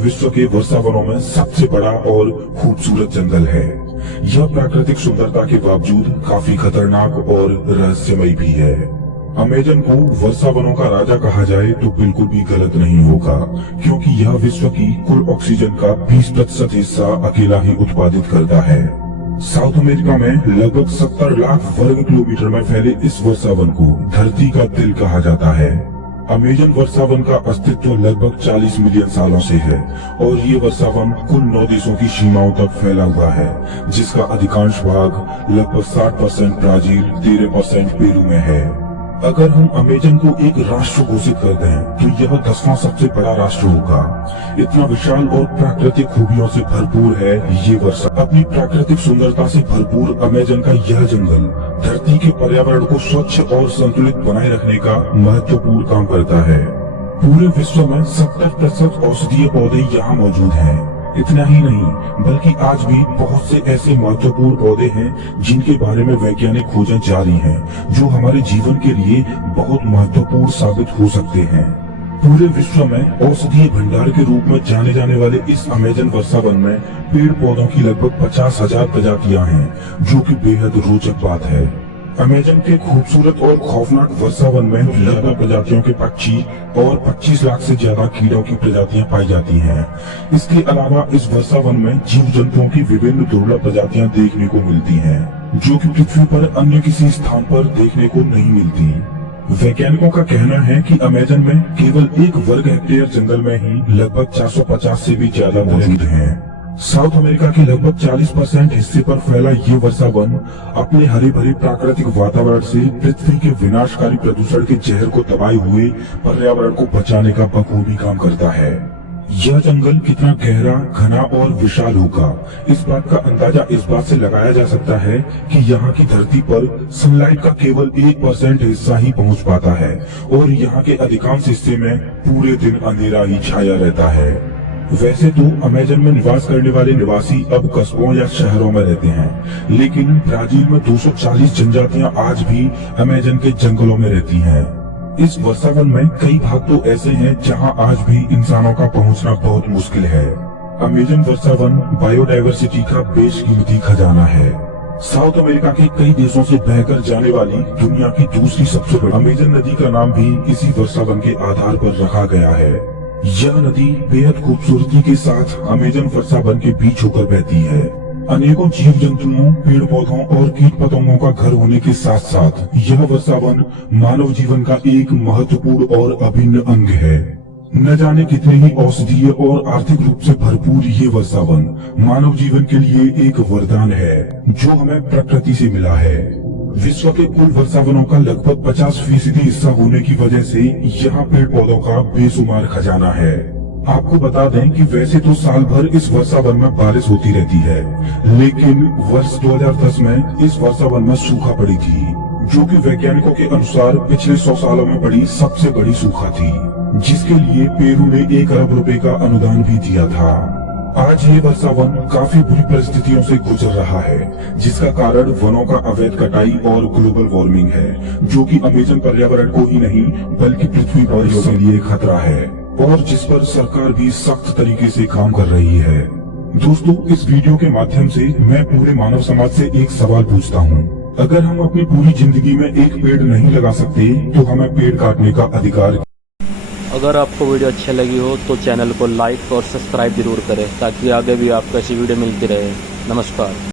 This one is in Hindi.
विश्व के वर्षा वनों में सबसे बड़ा और खूबसूरत जंगल है। यह प्राकृतिक सुंदरता के बावजूद काफी खतरनाक और रहस्यमय भी है। अमेजन को वर्षा वनों का राजा कहा जाए तो बिल्कुल भी गलत नहीं होगा, क्योंकि यह विश्व की कुल ऑक्सीजन का 20% हिस्सा अकेला ही उत्पादित करता है। साउथ अमेरिका में लगभग 70 लाख वर्ग किलोमीटर में फैले इस वर्षा वन को धरती का दिल कहा जाता है। अमेजन वर्षा वन का अस्तित्व लगभग 40 मिलियन सालों से है और ये वर्षा वन कुल 9 देशों की सीमाओं तक फैला हुआ है, जिसका अधिकांश भाग लगभग 60% ब्राजील, 13% पेरू में है। अगर हम अमेजन को एक राष्ट्र घोषित कर दें तो यह 10वां सबसे बड़ा राष्ट्र होगा। इतना विशाल और प्राकृतिक खूबियों से भरपूर है ये वर्षा। अपनी प्राकृतिक सुंदरता से भरपूर अमेजन का यह जंगल धरती के पर्यावरण को स्वच्छ और संतुलित बनाए रखने का महत्वपूर्ण काम करता है। पूरे विश्व में 70% औषधीय पौधे यहाँ मौजूद हैं। इतना ही नहीं, बल्कि आज भी बहुत से ऐसे महत्वपूर्ण पौधे हैं जिनके बारे में वैज्ञानिक खोजें जारी हैं, जो हमारे जीवन के लिए बहुत महत्वपूर्ण साबित हो सकते हैं। पूरे विश्व में औषधीय भंडार के रूप में जाने जाने वाले इस अमेजन वर्षा वन में पेड़ पौधों की लगभग 50,000 प्रजातियां हैं, जो कि बेहद रोचक बात है। अमेजन के खूबसूरत और खौफनाक वर्षा वन में लगभग प्रजातियों के पक्षी और 25 लाख से ज्यादा कीड़ों की प्रजातियां पाई जाती हैं। इसके अलावा इस वर्षा वन में जीव जंतुओं की विभिन्न दुर्लभ प्रजातियां देखने को मिलती हैं, जो कि पृथ्वी पर अन्य किसी स्थान पर देखने को नहीं मिलती। वैज्ञानिकों का कहना है कि अमेजन में केवल 1 वर्ग हेक्टेयर जंगल में ही लगभग 450 से भी ज्यादा मौजूद हैं। साउथ अमेरिका के लगभग 40% हिस्से पर फैला ये वर्षा वन अपने हरे भरे प्राकृतिक वातावरण से पृथ्वी के विनाशकारी प्रदूषण के जहर को दबाए हुए पर्यावरण को बचाने का बखूबी काम करता है। यह जंगल कितना गहरा, घना और विशाल होगा, इस बात का अंदाजा इस बात से लगाया जा सकता है कि यहाँ की धरती पर सनलाइट का केवल 1% हिस्सा ही पहुँच पाता है और यहाँ के अधिकांश हिस्से में पूरे दिन अंधेरा ही छाया रहता है। वैसे तो अमेजन में निवास करने वाले निवासी अब कस्बों या शहरों में रहते हैं, लेकिन ब्राजील में 240 जनजातियां आज भी अमेजन के जंगलों में रहती हैं। इस वर्षा वन में कई भाग तो ऐसे हैं जहां आज भी इंसानों का पहुंचना बहुत मुश्किल है। अमेजन वर्षा वन बायोडायवर्सिटी का बेशकीमती खजाना है। साउथ अमेरिका के कई देशों से बहकर जाने वाली दुनिया की दूसरी सबसे बड़ी अमेजन नदी का नाम भी इसी वर्षा वन के आधार पर रखा गया है। यह नदी बेहद खूबसूरती के साथ अमेजन वर्षा वन के बीच होकर बहती है। अनेकों जीव जंतुओं, पेड़ पौधों और कीट पतंगों का घर होने के साथ साथ यह वर्षा वन मानव जीवन का एक महत्वपूर्ण और अभिन्न अंग है। न जाने कितने ही औषधीय और आर्थिक रूप से भरपूर ये वर्षा वन मानव जीवन के लिए एक वरदान है, जो हमें प्रकृति से मिला है। विश्व के कुल वर्षा वनों का लगभग 50% हिस्सा होने की वजह से यहाँ पेड़ पौधों का बेशुमार खजाना है। आपको बता दें कि वैसे तो साल भर इस वर्षा वन में बारिश होती रहती है, लेकिन वर्ष 2010 में इस वर्षा वन में सूखा पड़ी थी, जो कि वैज्ञानिकों के अनुसार पिछले 100 सालों में पड़ी सबसे बड़ी सूखा थी, जिसके लिए पेरू ने 1 अरब रुपए का अनुदान भी दिया था। आज ये वर्षा वन काफी बुरी परिस्थितियों से गुजर रहा है, जिसका कारण वनों का अवैध कटाई और ग्लोबल वार्मिंग है, जो कि अमेजन पर्यावरण को ही नहीं बल्कि पृथ्वी पर के लिए खतरा है और जिस पर सरकार भी सख्त तरीके से काम कर रही है। दोस्तों, इस वीडियो के माध्यम से मैं पूरे मानव समाज से एक सवाल पूछता हूँ। अगर हम अपनी पूरी जिंदगी में एक पेड़ नहीं लगा सकते तो हमें पेड़ काटने का अधिकार। अगर आपको वीडियो अच्छी लगी हो तो चैनल को लाइक और सब्सक्राइब जरूर करें, ताकि आगे भी आपको ऐसी वीडियो मिलती रहे। नमस्कार।